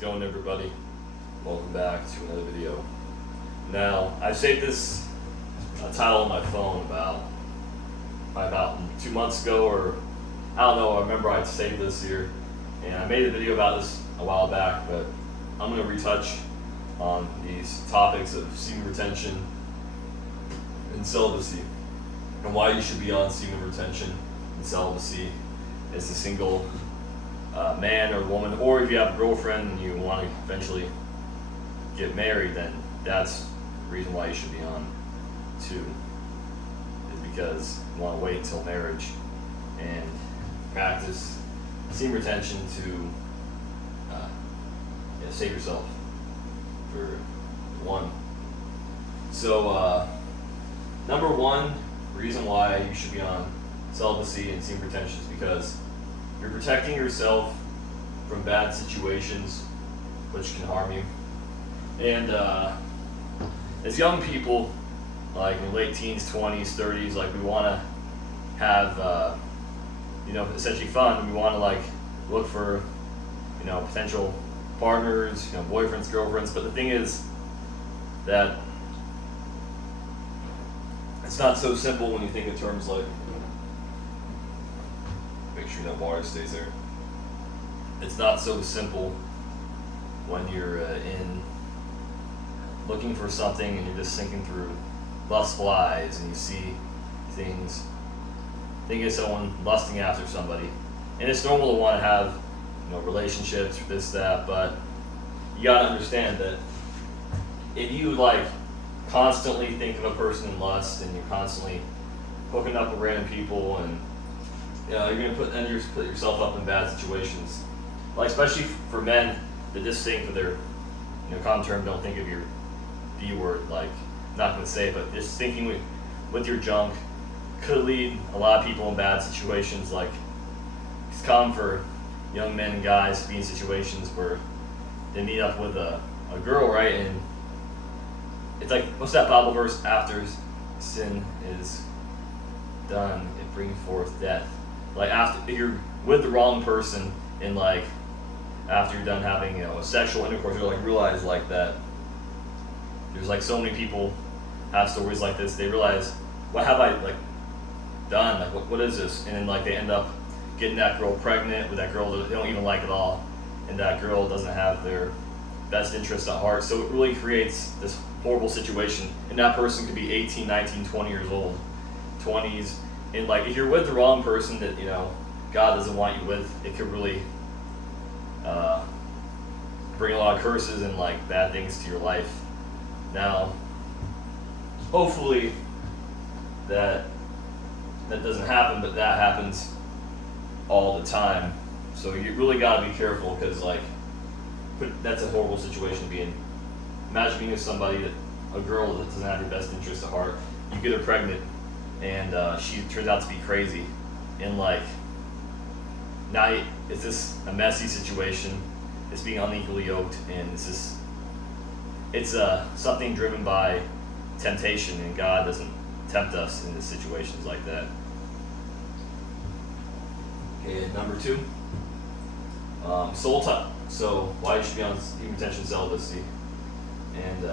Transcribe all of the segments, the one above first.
it going, everybody? Welcome back to another video. Now, I saved this title on my phone about 2 months ago, or I don't know, I remember I saved this here, and I made a video about this a while back, but I'm going to retouch on these topics of semen retention and celibacy, and why you should be on semen retention and celibacy as a single man or woman, or if you have a girlfriend and you want to eventually get married, then that's the reason why you should be on too, is because you want to wait until marriage and practice semen retention to save yourself for one. So number one reason why you should be on celibacy and semen retention is because you're protecting yourself from bad situations which can harm you. And as young people, like in late teens, 20s, 30s, like we want to have essentially fun. We want to look for potential partners, boyfriends, girlfriends. But the thing is that it's not so simple when you think in terms like, make sure that water stays there. It's not so simple when you're in looking for something and you're just thinking through lustful eyes and you see things, thinking of someone lusting after somebody. And it's normal to want to have relationships or this, that, but you gotta understand that if you constantly think of a person in lust and you're constantly hooking up with random people, and you're gonna put yourself up in bad situations. Especially for men that just think of their common term, don't think of your B word, not gonna say it, but just thinking with your junk could lead a lot of people in bad situations. It's common for young men and guys to be in situations where they meet up with a girl, right? And it's what's that Bible verse? After sin is done, it brings forth death. If you're with the wrong person and after you're done having a sexual intercourse, you realize that there's so many people have stories like this. They realize, what have I done? What is this? And then they end up getting that girl pregnant with that girl that they don't even like at all, and that girl doesn't have their best interest at heart. So it really creates this horrible situation, and that person could be 18, 19, 20 years old, 20s, and if you're with the wrong person that God doesn't want you with, it could really bring a lot of curses and bad things to your life. Now, hopefully that doesn't happen, but that happens all the time. So you really got to be careful, because that's a horrible situation to be in. Imagine being with somebody, a girl that doesn't have your best interest at heart. You get her pregnant, and she turns out to be crazy, and now it's just a messy situation. It's being unequally yoked, and it's something driven by temptation, and God doesn't tempt us into situations like that. Okay, number two, soul tie. So why you should be on semen retention celibacy. And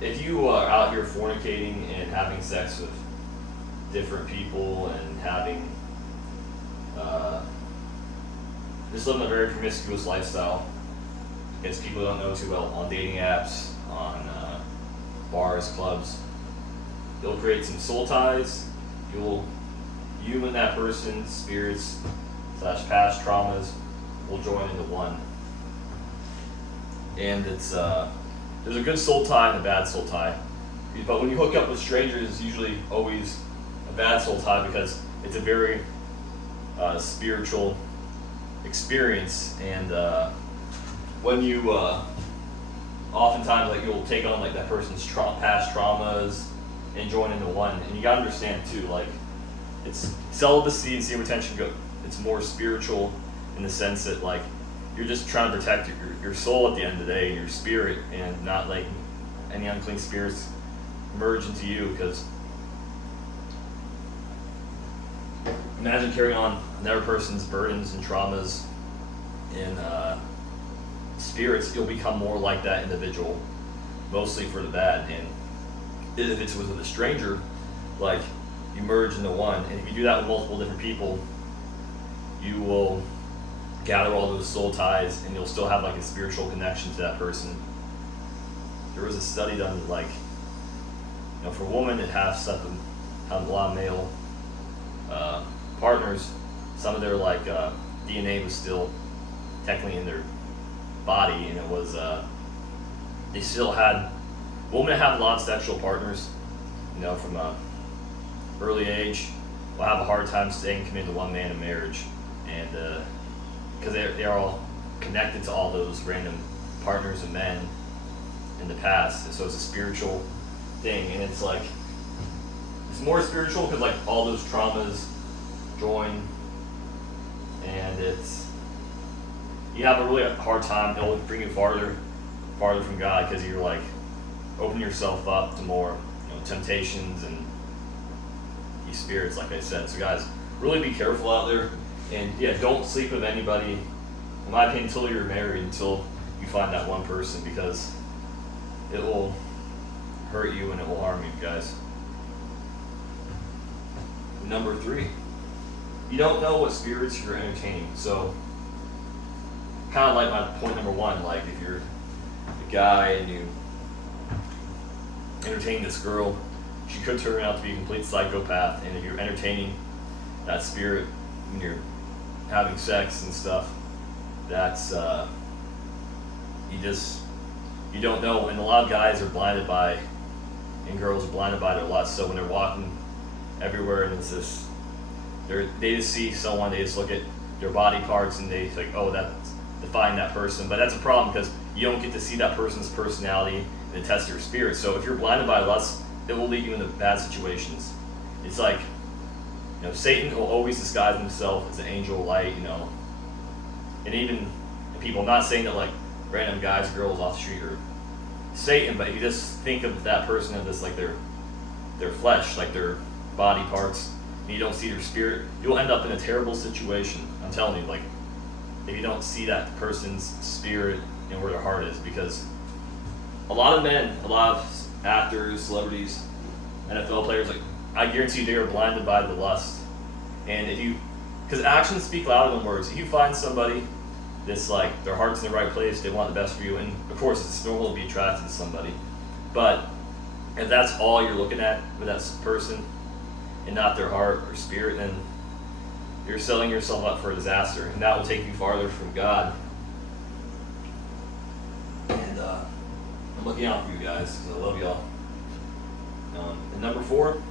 if you are out here fornicating and having sex with different people and having just living a very promiscuous lifestyle against people who don't know too well, on dating apps, on bars, clubs, you'll create some soul ties. You and that person's spirits / past traumas will join into one. And it's there's a good soul tie and a bad soul tie. But when you hook up with strangers, it's usually always a bad soul tie, because it's a very spiritual experience. And when you oftentimes you'll take on that person's past traumas and join into one. And you gotta understand too, it's celibacy and semen retention it's more spiritual, in the sense that you're just trying to protect your soul at the end of the day, your spirit, and not letting any unclean spirits merge into you. Because imagine carrying on another person's burdens and traumas in spirits, you'll become more like that individual, mostly for the bad. And if it's with a stranger, like, you merge into one. And if you do that with multiple different people, you will gather all those soul ties, and you'll still have like a spiritual connection to that person. There was a study done that, like, for a woman that have a lot of male partners, some of their like DNA was still technically in their body, and it was they still had women have a lot of sexual partners, from a early age, will have a hard time staying committed to one man in marriage, and because they're all connected to all those random partners and men in the past, and so it's a spiritual thing, and it's like it's more spiritual because like all those traumas join, and you have a really hard time. It'll bring you farther from God because you're like opening yourself up to more temptations and these spirits, like I said. So guys, really be careful out there, and yeah, don't sleep with anybody, in my opinion, until you're married, until you find that one person, because it will hurt you and it will harm you, guys. Number 3, you don't know what spirits you're entertaining. So kind of like my point number 1, like if you're a guy and you entertain this girl, she could turn out to be a complete psychopath, and if you're entertaining that spirit when you're having sex and stuff, that's you don't know. And a lot of guys are blinded by, and girls are blinded by their lust. So when they're walking everywhere and it's this, they just see someone, they just look at their body parts and they think, oh, that's define that person. But that's a problem because you don't get to see that person's personality and test your spirit. So if you're blinded by lust, it will lead you into bad situations. It's like, Satan will always disguise himself as an angel of light, and even people, I'm not saying that like random guys, girls off the street are Satan, but you just think of that person as like their flesh, like their body parts, and you don't see their spirit, you'll end up in a terrible situation. I'm telling you, like, if you don't see that person's spirit and where their heart is, because a lot of men, a lot of actors, celebrities, NFL players, like, I guarantee you they are blinded by the lust. And because actions speak louder than words. If you find somebody that's like, their heart's in the right place, they want the best for you, and of course it's normal to be attracted to somebody, but if that's all you're looking at with that person and not their heart or spirit, then you're setting yourself up for a disaster, and that will take you farther from God. And I'm looking out for you guys because I love y'all. And number 4,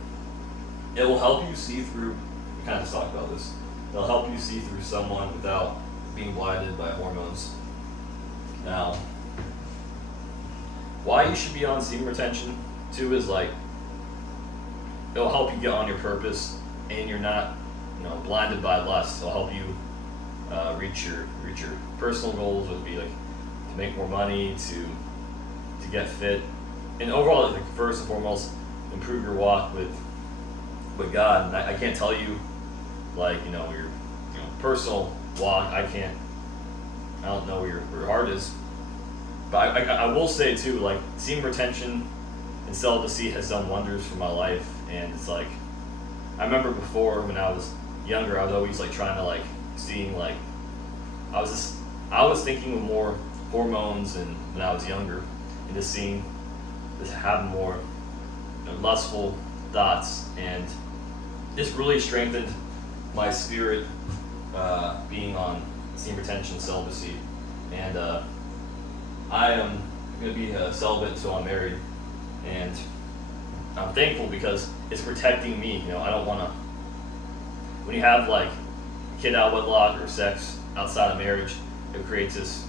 it will help you see through, we kind of just talked about this, it'll help you see through someone without being blinded by hormones. Now, why you should be on semen retention too is like, it'll help you get on your purpose, and you're not, blinded by lust. It'll help you reach your personal goals, whether it be like to make more money, to get fit, and overall, like, first and foremost, improve your walk with God. And I can't tell you, like, your personal walk. I don't know where your heart is, but I will say too, like, semen retention and celibacy has done wonders for my life. And it's like, I remember before when I was younger, I was always like trying to like seeing, like, I was thinking with more hormones and when I was younger, and just having more lustful thoughts, and this really strengthened my spirit, being on semen retention, celibacy, and I am going to be celibate until I'm married, and I'm thankful because it's protecting me. I don't want to, when you have like a kid out of wedlock or sex outside of marriage, it creates this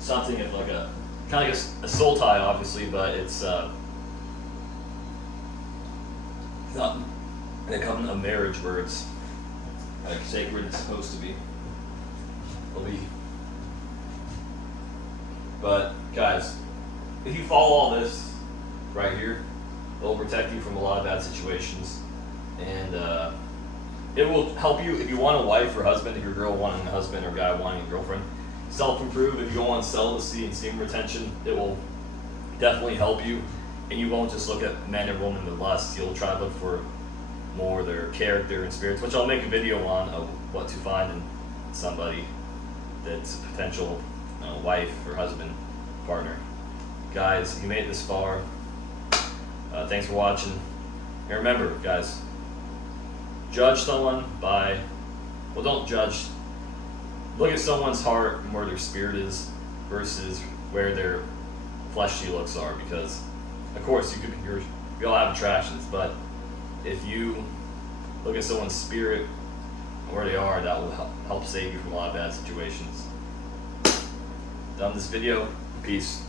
something of like a kind of like a soul tie, obviously, but it's not in a covenant of marriage where it's like sacred it's supposed to be. But guys, if you follow all this right here, it will protect you from a lot of bad situations, and it will help you if you want a wife or husband, if you're a girl wanting a husband or a guy wanting a girlfriend. self-improve. If you go on celibacy and semen retention, it will definitely help you, and you won't just look at men or women with lust. You'll try to look for more their character and spirits, which I'll make a video on of what to find in somebody that's a potential wife or husband, partner. Guys, you made it this far. Thanks for watching. And remember, guys, judge someone by, well, don't judge. Look at someone's heart and where their spirit is versus where their fleshly looks are, because of course we all have attractions, but if you look at someone's spirit and where they are, that will help save you from a lot of bad situations. Done this video. Peace.